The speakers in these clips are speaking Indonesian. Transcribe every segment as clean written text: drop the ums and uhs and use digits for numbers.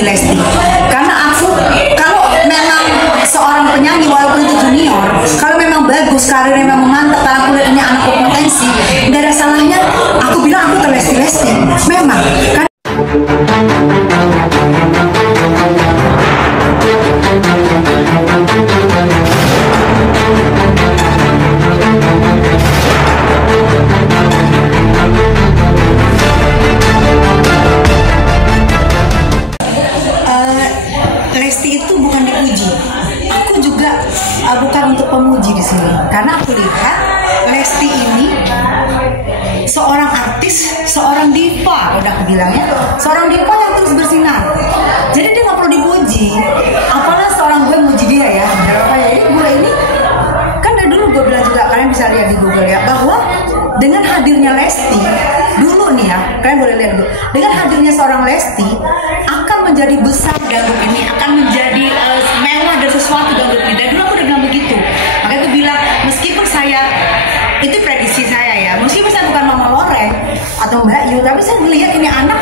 Lesti. Karena aku kalau memang seorang penyanyi walaupun itu junior, kalau memang bagus karirnya memang mantap, kalau aku lihat ini anak berpotensi, nggak ada salahnya aku bilang aku Lesti. Memang kan. Lesti itu bukan dipuji. Aku juga bukan untuk pemuji di sini. Karena aku lihat Lesti ini seorang artis, seorang diva, udah aku bilangnya, seorang diva yang terus bersinar. Jadi dia nggak perlu dipuji. Apalah seorang gue muji dia ya. Jadi gue ini kan dari dulu gue bilang juga, kalian bisa lihat di Google ya, bahwa dengan hadirnya Lesti dulu nih ya, kalian boleh lihat dulu, dengan hadirnya seorang Lesti akan menjadi besar dangdut ini, akan menjadi mewah dan sesuatu dangdut ini. Dan dulu aku udah bilang begitu. Makanya aku bilang, meskipun saya, itu prediksi saya ya, meskipun saya bukan Mama Loreng atau Mbak Yu, tapi saya melihat ini anak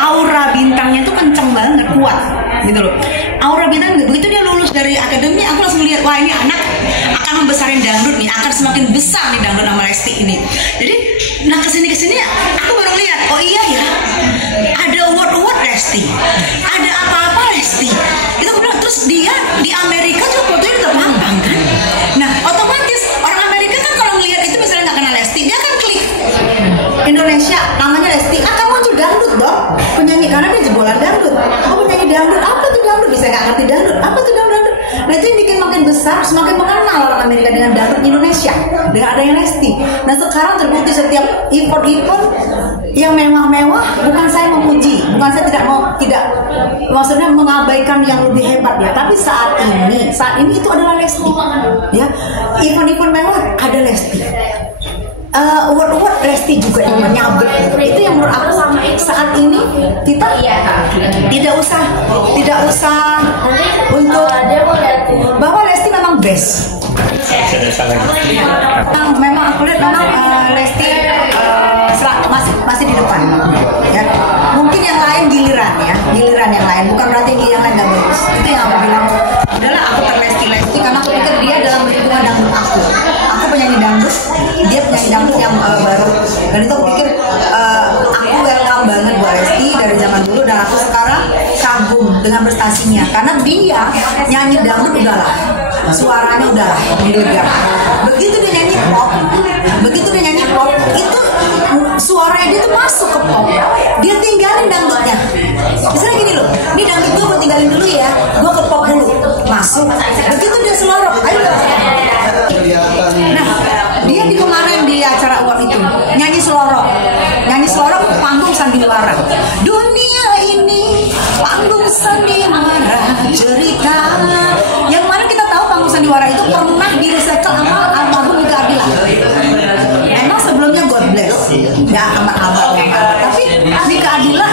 aura bintangnya tuh kenceng banget, kuat gitu loh. Aura bintang, begitu dia lulus dari akademi, aku langsung lihat, wah ini anak akan membesarin dangdut nih, akan semakin besar nih dangdut nama Lesti ini. Jadi, nah kesini aku baru lihat, oh iya ya, ada award Lesti, ada apa-apa Lesti. Itu aku bilang, terus dia di Amerika juga fotonya udah pampang kan. Nah otomatis orang Amerika kan kalau melihat itu misalnya nggak kenal Lesti, dia kan klik Indonesia, namanya Lesti, akan muncul dangdut dong, penyanyi, karena dia jebolan dangdut. Oh penyanyi dangdut, apa tuh dangdut? Bisa nggak ngerti dangdut, apa tuh dangdut? Nah itu yang bikin makin besar, semakin mengenal orang Amerika dengan dangdut Indonesia, dengan adanya Lesti. Nah sekarang terbukti setiap event yang mewah-mewah, bukan saya memuji, bukan saya tidak maksudnya mengabaikan yang lebih hebat ya, tapi saat ini itu adalah Lesti ya. Event-event mewah ada Lesti, award Lesti juga yang menyabet gitu. Itu yang menurut aku saat ini kita tidak usah untuk bahwa Lesti memang best. Memang aku lihat memang Lesti masih di depan ya. Mungkin yang lain giliran yang lain, bukan berarti yang lain nggak bagus. Itu yang aku bilang, udahlah aku Lesti karena aku pikir dia dalam lingkungan dangdut aku penyanyi dangdut, dia penyanyi dangdut yang baru, dan itu aku pikir aku welcome banget buat Lesti dari zaman dulu, dan aku sekarang kagum dengan prestasinya karena dia nyanyi dangdut udahlah, suaranya udahlah menggelegar. Begitu dia nyanyi pop, itu suaranya dia tuh masuk ke pop, dia tinggalin dangdutnya. Misalnya gini loh, ini dangdut gue mau tinggalin dulu ya, gue ke pop dulu, masuk. Begitu dia selorok, ayo. Nah, dia di kemarin di acara award itu nyanyi selorok panggung sandiwara. Dunia ini panggung sandiwara cerita. Yang mana kita tahu panggung sandiwara itu pernah direcycle sama almarhum Nika Ardila. Memang sebelumnya God Bless, ya abad, tapi Nika Ardila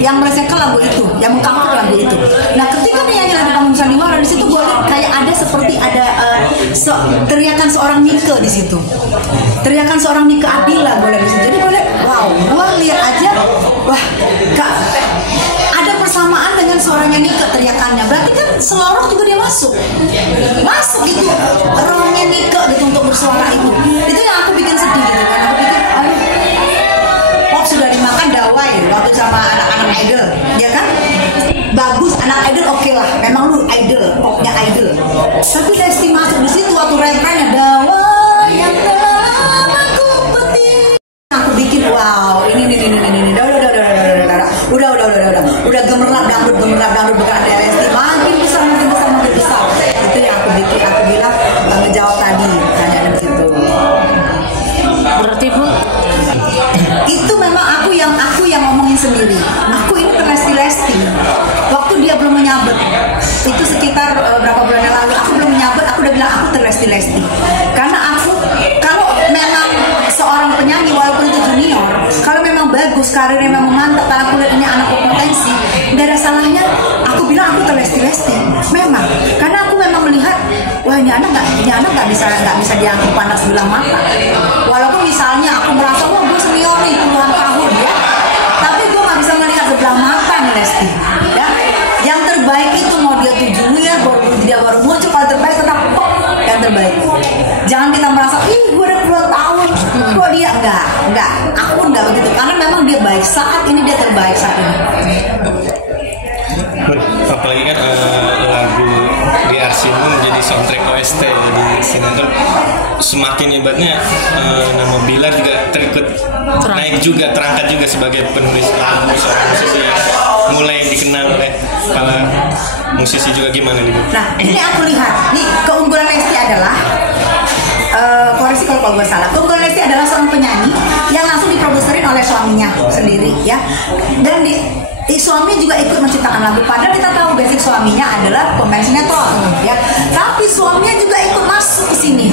yang merecycle lagu itu, yang mengcover lagu itu. Nah, ketika dia nyanyi lagu panggung sandiwara di situ, gue lihat kayak ada seperti ada teriakan seorang Nika di situ, teriakan seorang Nika Ardila boleh di situ. Jadi gue lihat, wow, gue lihat aja, wah, Kak, ada persamaan dengan suaranya Nika teriakannya. Berarti kan selorok juga dia masuk itu rohnya Nika gitu untuk bersuara itu. Itu yang aku bikin sedih gitu kan. Aku pikir, pop sudah dimakan dawai waktu sama anak-anak idol, ya kan? Bagus, anak idol oke lah, memang lu idol, popnya idol. Tapi Lesti masuk di situ waktu refrennya dawai yang telah aku petik. Aku bikin wow, ini udah gemerlap dangdut bukan ada Lesti, makin besar. Itu yang aku bilang ngejawab tadi pertanyaan di situ. Berarti Bu, itu memang aku yang ngomongin sendiri. Aku ini Lesti. Waktu dia belum menyabet, itu sekitar berapa bulan yang lalu, aku belum menyabet, aku udah bilang aku Lesti. Karena aku kalau memang seorang penyanyi walaupun itu junior, kalau memang bagus karirnya memang mantap, kalau aku lihat ini anak berpotensi, nggak ada salahnya aku bilang aku Lesti. Memang karena aku memang melihat, wah ini anak nggak bisa dianggap anak sebelah mata. Walaupun misalnya aku merasa wah gue senior nih puluhan tahun ya, tapi gue nggak bisa melihat sebelah mata nih Lesti. baik saat ini, dia terbaik saat ini. Apalagi kan lagu di Arsino menjadi soundtrack OST di sinetron, semakin hebatnya nama Bilar juga terikut naik juga, terangkat juga sebagai penulis lagu, seorang musisi yang mulai dikenal oleh para musisi juga. Gimana nih? Nah ini aku lihat nih keunggulan Lesti adalah koreksi kalau gue salah. Keunggulan Lesti adalah seorang penyanyi yang langsung diproduserin oleh suaminya sendiri ya, dan suami juga ikut menciptakan lagu. Padahal kita tahu basic suaminya adalah pemain sinetron ya, tapi suaminya juga ikut masuk ke sini.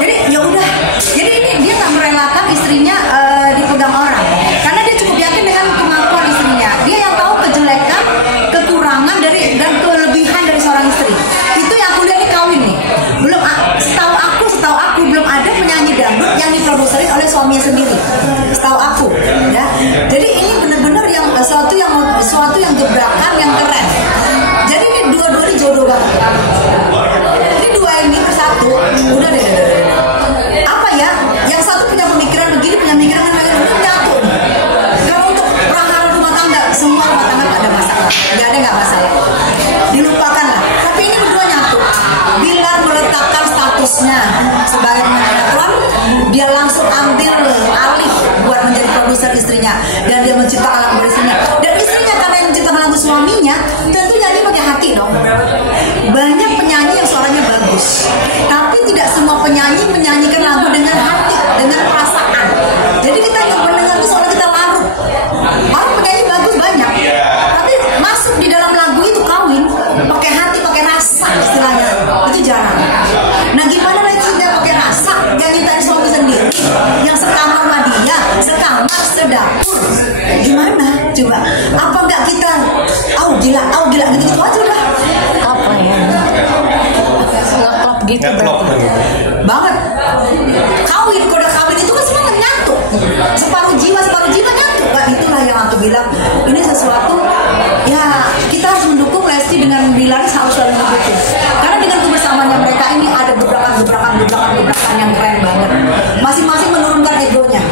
Jadi ya udah, jadi ini dia nggak merelakan istrinya dipegang orang, karena dia cukup yakin dengan kemampuan istrinya. Dia yang tahu kejelekan, kekurangan dan kelebihan dari seorang istri. Itu yang aku lihat nih kawin nih. Belum setahu aku belum ada penyanyi dangdut yang diproduserin oleh suaminya sendiri. Setahu aku ya. Jadi ini benar-benar yang suatu yang gebrakan, yang keren. Jadi ini dua-duanya jodoh banget. Ini dua ini bersatu, udah deh. Apa ya? Yang satu punya pemikiran begini, punya pemikiran begini, udah nyatu. Kalau untuk perkara rumah tangga, semua rumah tangga ada masalah. Nggak masalah. Dilupakan lah. Tapi ini berdua nyatu. Bilar meletakkan statusnya sebagai pemain sinetron, dia langsung ambil alih buat menjadi produser istrinya, dan dia menciptakan lagu istrinya. Dan istrinya karena yang menciptakan lagu suaminya, tentu nyanyi pakai hati dong. Banyak penyanyi yang suaranya bagus, tapi tidak semua penyanyi menyanyikan lagu dengan hati, dengan perasaan. Jadi kita yang mendengar itu soalnya kita larut. Orang penyanyi bagus banyak, tapi masuk di dalam lagu itu kawin pakai hati, pakai rasa istilahnya, itu jarang. Nah gimana Lesti dia pakai rasa, dia nyiptain suami sendiri yang sekamar sama dia, sekamar sedapur. Gimana coba? Apa enggak kita gila gitu aja udah. Apa ya? Ngeklop gitu banget. Kawin, kode kawin itu kan semua nyatu. Separuh jiwa nyatu. Nah, itulah yang aku bilang, ini sesuatu ya kita harus mendukung Lesti dengan Bilar, harus selalu mendukung. Karena dengan kebersamaannya mereka ini ada gebrakan yang keren banget. Masing-masing menurunkan egonya.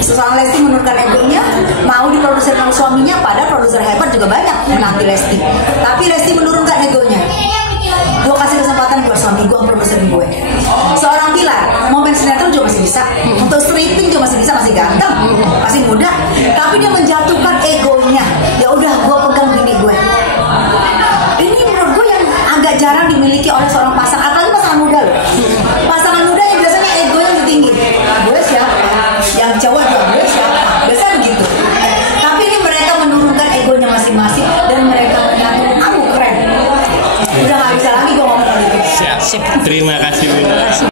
Seorang Lesti menurunkan egonya, mau diproduksi oleh suaminya, padahal produser hebat juga banyak menanti Lesti. Tapi Lesti menurunkan egonya. Gue kasih kesempatan buat suami gue, produserin gue. Seorang Bilar mau main sinetron juga masih bisa, untuk stripping juga masih bisa, masih ganteng, masih muda. Tapi dia menjatuhkan egonya. Ya udah, gue pegang bini gue. Ini menurut gue yang agak jarang dimiliki oleh seorang pasangan, apalagi pasangan muda loh. Pasangan muda yang biasanya egonya lebih tinggi. Gue siapa? Yang cowok juga gue siapa? Biasanya begitu. Tapi ini mereka menurunkan egonya masing-masing dan mereka menyatu. Aku keren. Udah gak bisa lagi gue ngomong gitu. Siap. Terima kasih.